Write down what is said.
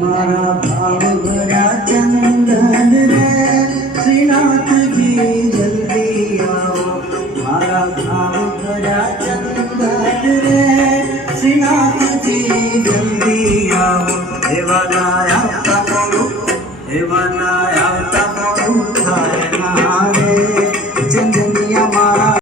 मारा भाव भरा चंदन रे श्रीनाथ जी जल्दी आओ। मारा भाव भरा चंदन रे श्रीनाथ जी जल्दी आओ। देवाना आवता मोरू, देवाना आवता